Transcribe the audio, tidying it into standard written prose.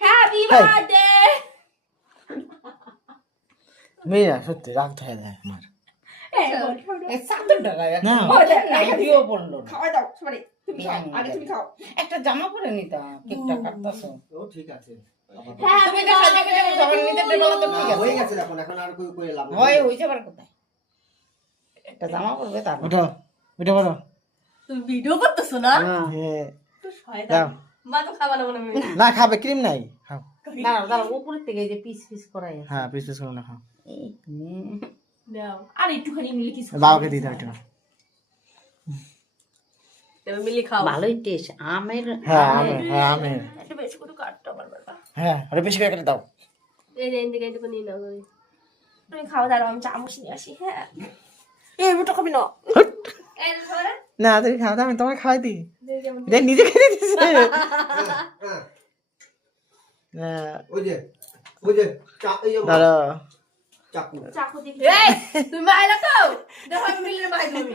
Happy birthday মেয়েরা সত্যি রাগ থাকে যায় আমার এই চাদর ঢাকায় না। নাইটিও পড়লো না। খাওয়া দাও সবাই তুমি খাও আগে তুমি খাও একটা জামা পরে নিতা কেকটা কাটতাছো ও ঠিক আছে তুমি তো সাজা করে সবার নিতে টেবল তো ঠিক আছে হয়ে গেছে এখন আর কই লাভ হয় হইছে পারে কোথায় একটা জামা পরবে তারপর ওটা ওটা বড় তুমি ভিডিও করতেছো না হ্যাঁ তো শয়তান দাও মা তো খাবা না মনে হয় না খাবে ক্রিম নাই খাও দাঁড়াও দাঁড়াও উপরের থেকে এই যে পিস পিস করাই আছে হ্যাঁ পিস পিস করে না খাও নাও আর একটুখানি মিলে কিছু বাবাকে দিয়ে দাও একটু তুমি মিলে খাও ভালোই টেস্ট আমের হ্যাঁ আমের একটু বেশি করে কাটতে আমার বাবা হ্যাঁ আরে বেশি করে কেটে দাও এই রে এদিকে এদিকে নিয়ে নাও তুমি খাও দাঁড়াও আমি চামচ নিয়ে আসি হ্যাঁ এই বুটো খাবি না এই ধরে না তুমি খাও আমি তোমাকে খাওয়াই দিই দে যেমন এটা নিজে খেতে দিছে হ্যাঁ না ওই যে এই যে দাঁড়া চাকু চাকু দিয়ে এই তুমি মাইলা খাও দেখো আমি মিলে মাই তুমি